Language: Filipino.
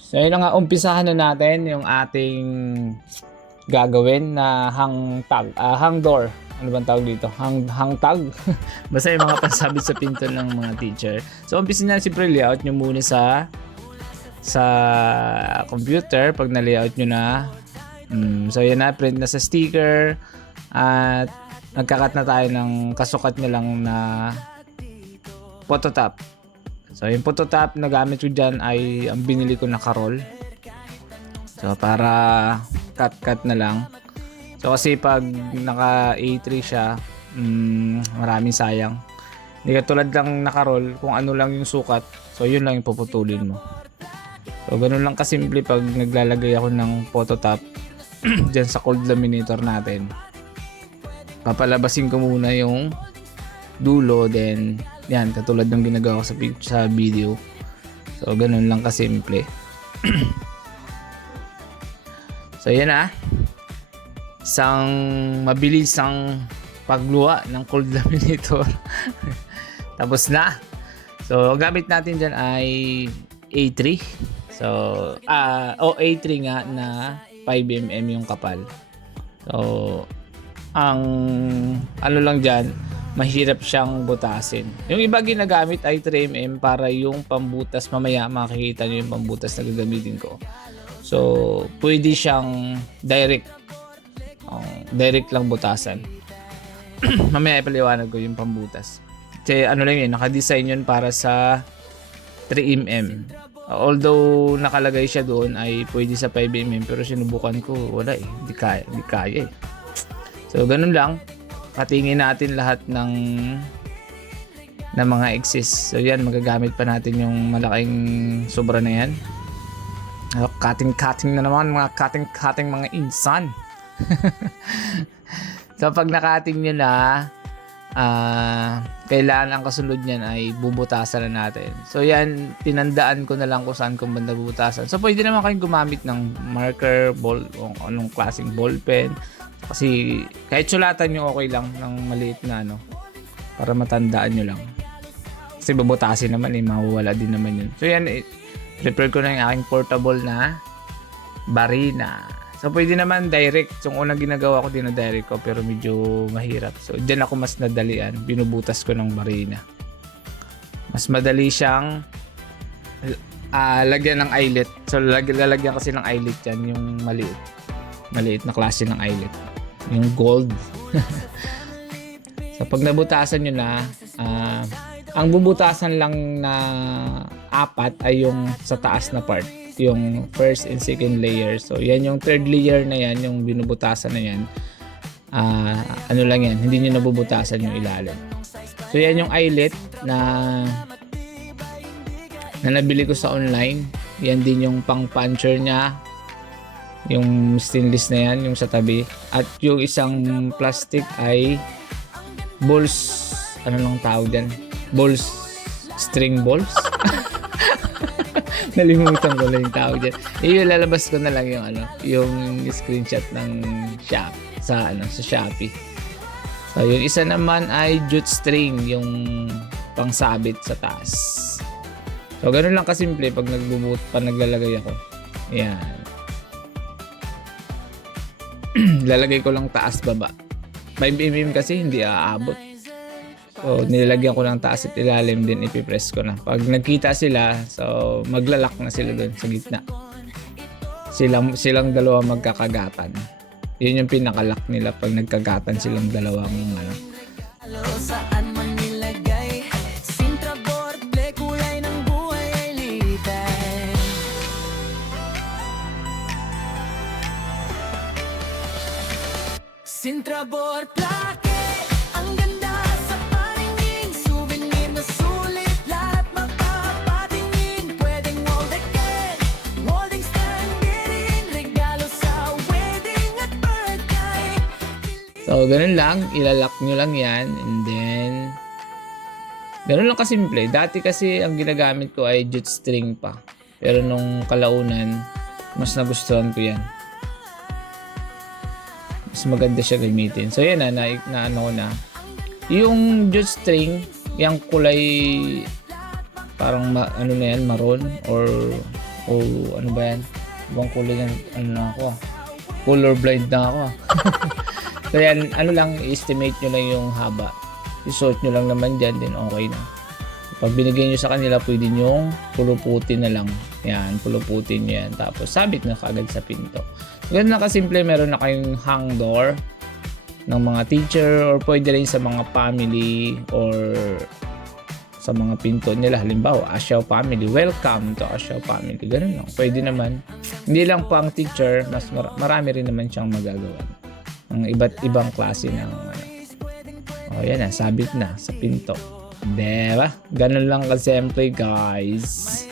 So yun na nga, umpisahan na natin yung ating gagawin na hang door. Ano bang tawag dito? Hang tag? Basta yung mga pansabit sa pinto ng mga teacher. So umpisa na siyempre layout nyo muna sa computer. Pag na-layout nyo na, so yan na, print na sa sticker. At nagkakat na tayo ng kasukat nyo lang na phototop. So yung phototop na gamit ko dyan ay ang binili ko na Karol. So para cut na lang. So kasi pag naka A3 siya, maraming sayang. Hindi katulad lang na Karol, kung ano lang yung sukat, so yun lang yung puputulin mo. So ganun lang kasimple pag naglalagay ako ng phototop dyan sa cold laminator natin. Papalabasin ko muna yung dulo, then yan, katulad ng ginagawa ko sa video. So ganun lang kasimple. So yan na, isang mabilisang pagluwa ng cold laminator. Tapos na. So gamit natin dyan ay A3. So A3 nga na 5mm yung kapal. So ang ano lang dyan, mahirap siyang butasin. Yung iba ginagamit ay 3mm para yung pambutas. Mamaya makikita nyo yung pambutas na gagamitin ko. So pwede siyang direct lang butasan. Mamaya ipaliwanag ko yung pambutas. Kasi ano lang yun, nakadesign yun para sa 3mm. Although nakalagay siya doon ay pwede sa 5mm, pero sinubukan ko, wala eh, hindi kaya eh. So ganun lang, patingin natin lahat ng mga exist. So yan, magagamit pa natin yung malaking sobra na yan. Cutting na naman, mga cutting mga insan. So pag nakating nyo na, kailangan ang kasunod niyan ay bubutasan na natin. So yan, tinandaan ko na lang kung saan kung banda bubutasan. So pwede naman kayong gumamit ng marker, ball, o anong klaseng ballpen. Kasi kahit sulatan nyo okay lang ng maliit na para matandaan nyo lang. Kasi bubutasin naman mawawala din naman yun. So yan, prepare ko na yung aking portable na barina. So pwede naman direct. Yung unang ginagawa ko din na direct ko, pero medyo mahirap. So dyan ako mas nadalian. Binubutas ko ng barina. Mas madali siyang lagyan ng eyelet. So lalagyan kasi ng eyelet yan, yung maliit na klase ng eyelet. Yung gold. So pag nabutasan nyo na, ang bubutasan lang na 4 ay yung sa taas na part, yung first and second layer. So yan yung third layer na yan, yung binubutasan na yan, ano lang yan, hindi nyo nabubutasan yung ilalim. So yan yung eyelet na nabili ko sa online. Yan din yung pang puncher nya, yung stainless na yan, yung sa tabi. At yung isang plastic ay balls, ano lang tawag dyan, balls, string balls. Nalimutan ko lang yung tawag dyan. Yung lalabas ko na lang yung screenshot ng shop sa Shopee. So yung isa naman ay jute string, yung pangsabit sa taas. So ganun lang kasimple pag naglalagay ako. Ayan. Lalagay ko lang taas baba. 5mm kasi hindi aabot. So nilagyan ko ng taas at ilalim, din ipipress ko na. Pag nagkita sila, so maglalak na sila doon sa gitna. Silang dalawa magkakagatan. Yun yung pinakalock nila pag nagkagatan silang dalawang Saan man nilagay, Sintra board, play kulay ng buhay ay litay. Sintra board, plake, ang ganda sa paningin, souvenir na sulit, lahat makapatingin, pwedeng wall decade, molding stand din, regalo sa wedding at birthday. So ganun lang, ilalak nyo lang yan, and then ganun lang kasimple. Dati kasi ang ginagamit ko ay jute string pa, pero nung kalaunan mas nagustuhan ko yan. Mas maganda siya gamitin. So yan na ano ko na. Yung jute string, yung kulay parang ano na yan, maroon or O ano ba yan? Ibang kulay yan. Ano na ako Color blind na ako So yan, ano lang, estimate nyo lang yung haba. Isuot nyo lang naman dyan, din okay na. Pag binigay nyo sa kanila, pwede nyo puluputin na lang. Yan, puluputin nyo yan. Tapos sabit na kaagad sa pinto. Ganun na kasimple, meron na kayong hang door ng mga teacher or pwede rin sa mga family or sa mga pinto nila. Halimbawa, Asyaw family. Welcome to Asyaw family. Ganun lang. Pwede naman. Hindi lang po ang teacher, mas marami rin naman siyang magagawa. Ang iba't ibang klase ng yan na, sabit na sa pinto. Diba? Ganun lang kasimple guys.